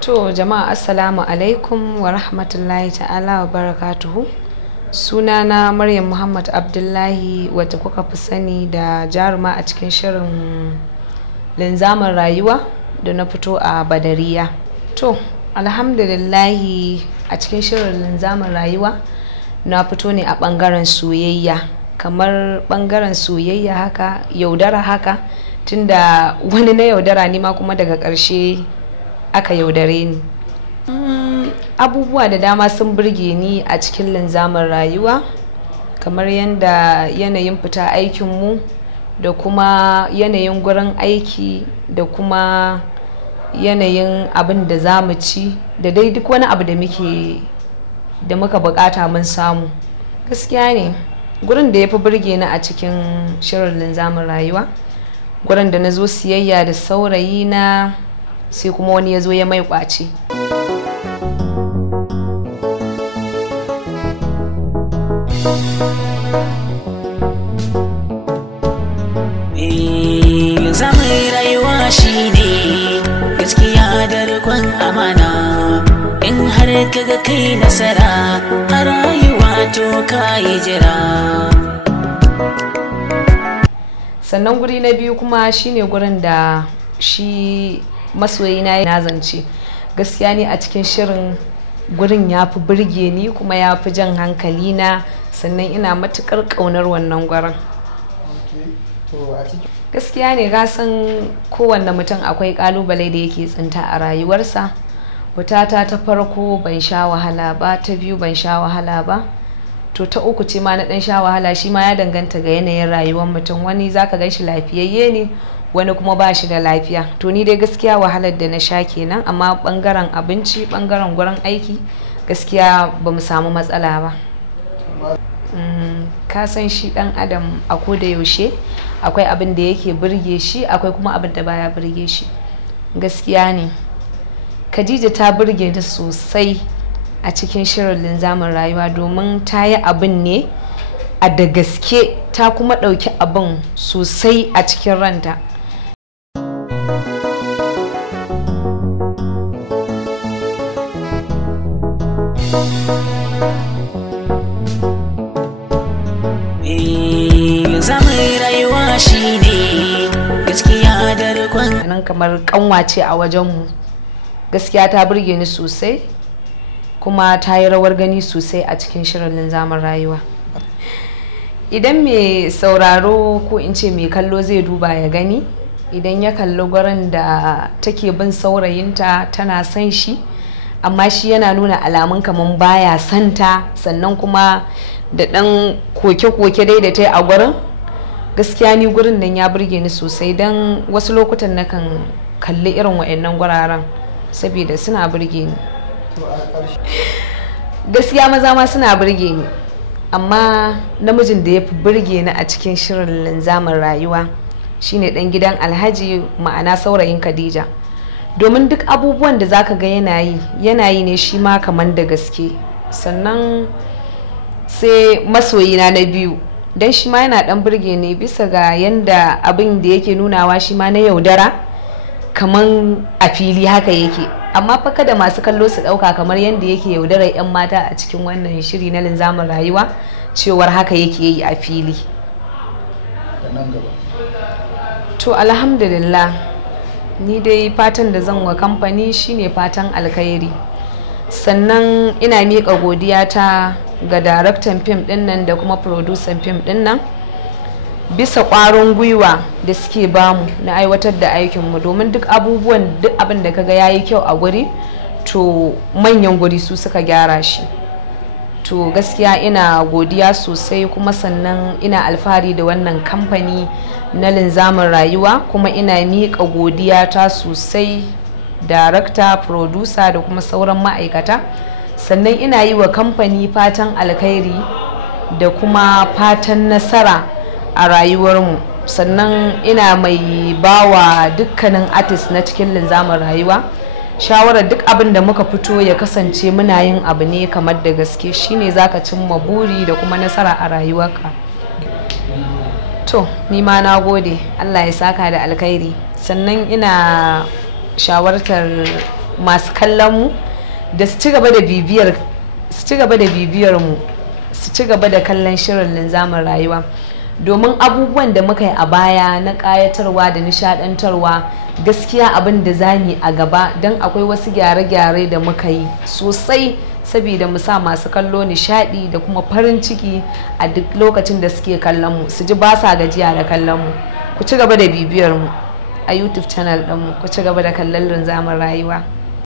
To jama'a assalamu alaikum wa rahmatullahi ta'ala wa barakatuhu. Sunana Maryam Muhammad Abdullahi wacce kuka fi sani da Jaruma a cikin shirin Linzamin Rayuwa da na fito a Badariya. To alhamdulillahi a cikin shirin Linzamin Rayuwa na fito ne a bangaren soyayya, kamar bangaren soyayya haka, yaudara haka, tunda wani na yaudara ni ma kuma daga ƙarshe aka yaudare ni. Abubuwa da dama sun burge ni a cikin Linzamin Rayuwa, kamar yadda yanayin fita aikinmu da kuma yanayin gurin aiki da kuma yanayin abin da za mu ci da dai duk wani abu da muka bukata mun samu. Gaskiya ne gurin da ya fi burge ni a cikin shirin Linzamin Rayuwa, gurin da na zo siyayya da saurayi na sai kuma wani ya zo ya mai kwace. Linzamin rayuwa shine gaskiya da rikon amana. In har kaga kai nasara a rayuwa to kayi jira. Sannan guri na biyu kuma shine gurin da shi masoyina na zance. Gaskiya ne a cikin shirin gurin ya fi burge ni kuma ya fi jan hankali na, sannan ina matukar ƙaunar wannan gurin. Gaskiya ne ga san kowanne mutum akwai ƙalubale da yake tsinta a rayuwarsa. Fitata ta farko ban sha wahala ba, ta biyu ban sha wahala ba, to ta uku ce ma na ɗan sha wahala. Shi ma ya danganta ga yanayin rayuwar mutum, wani zaka gan shi lafiyayye ne, wani kuma ba shi da lafiya. To ni dai gaskiya wahalar da na sha kenan, amma bangaren abinci, bangaren gurin aiki gaskiya ba mu samu matsala ba. Ka san shi dan adam a koda yaushe akwai abin da yake burge shi, akwai kuma abin da baya burge shi. Gaskiya ne Khadija ta burge ni sosai a cikin shirin Linzamin Rayuwa, domin ta yi abin ne a da gaske, ta kuma ɗauki abin sosai a cikin ranta. Linzamin rayuwa shine gaskiya da rikon nan kamar kanwace a wajenmu. Gaskiya ta burge ni sosai kuma ta yi rawar gani sosai a cikin shirin Linzamin Rayuwa. Idan mai sauraro ko in ce mai kallo zai duba ya gani, idan ya kalli gurin da take bin saurayinta tana son shi, amma shi yana nuna alamun kamar baya santa, sannan kuma da ɗan koke-koke dai da ta yi a gurin. Gaskiya ni gurin nan ya burge ni sosai, don wasu lokutan nakan kalli irin wa'annan guraren saboda suna burge ni. Gaskiya maza ma suna burge ni, amma namijin da ya fi burge ni a cikin shirin Linzamin Rayuwa shine ɗan gidan Alhaji, ma'ana saurayin Khadija. Domin duk abubuwan da zaka ga yana yi ne shi ma kamar da gaske. Sannan sai masoyina na biyu, don shi ma yana ɗan burge ni bisa ga yanda abin da yake nunawa shi ma na yaudara kaman a fili haka yake. Amma fa kada masu kallo su ɗauka kamar yadda yake yaudarar 'yan mata a cikin wannan shiri na Linzamin Rayuwa cewar haka yake yi a fili. To alhamdulillah, ni dai fatan da zan wa kamfani shine fatan alkhairi. Sannan ina miƙa godiya ta ga daraktan fim ɗin nan da kuma producer fim ɗin nan bisa ƙwarin gwiwa da suke bamu na aiwatar da aikinmu, domin duk abin da kaga yayi kyau a guri to manyan guri su suka gyara shi. To gaskiya ina godiya sosai, kuma sannan ina alfahari da wannan kamfani na Linzamin Rayuwa, kuma ina miƙa godiya ta sosai darakta, producer da kuma sauran ma'aikata. Sannan ina yi wa kamfani fatan alkhairi da kuma fatan nasara a rayuwarmu. Sannan ina mai bawa dukkanin artist na cikin Linzamin Rayuwa shawarar duk abin da muka fito ya kasance muna yin abu ne kamar da gaske, shine zaka cimma buri da kuma nasara a rayuwarka. To ni ma na gode, Allah ya saka da alkhairi. Sannan ina shawartar masu kallon mu da su ci gaba da bibiyar mu, su ci gaba da kallon shirin linzamin rayuwa, domin abubuwan da muka yi a baya na ƙayatarwa da nishadantarwa gaskiya abin da zamu a gaba, don akwai wasu gyare-gyare da muka yi sosai saboda mu sa masu kallo nishadi da kuma farin ciki a duk lokacin da suke kallon mu, su ji ba sa gajiya da kallon mu. Ku ci gaba da bibiyar mu a YouTube channel ɗinmu, ku ci gaba da kallon linzamin rayuwa.